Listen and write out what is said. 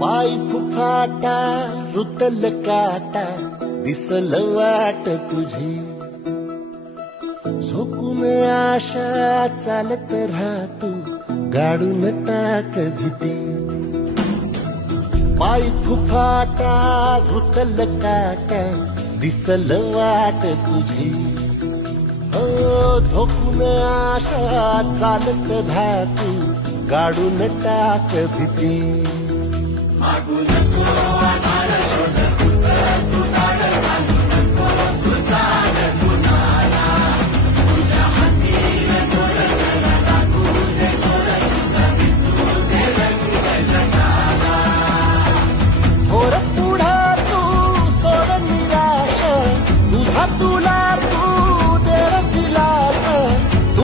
पाय फुफाटा रुतल काटा दिसल वाट तुझी झोकून आशा चालत राहतो गाडून टाक भीती पाय फुफाटा रुतल काटा दिसल वाट तुझी हो झोकून आशा चालत राहतो गाडून टाक भीती मागू नको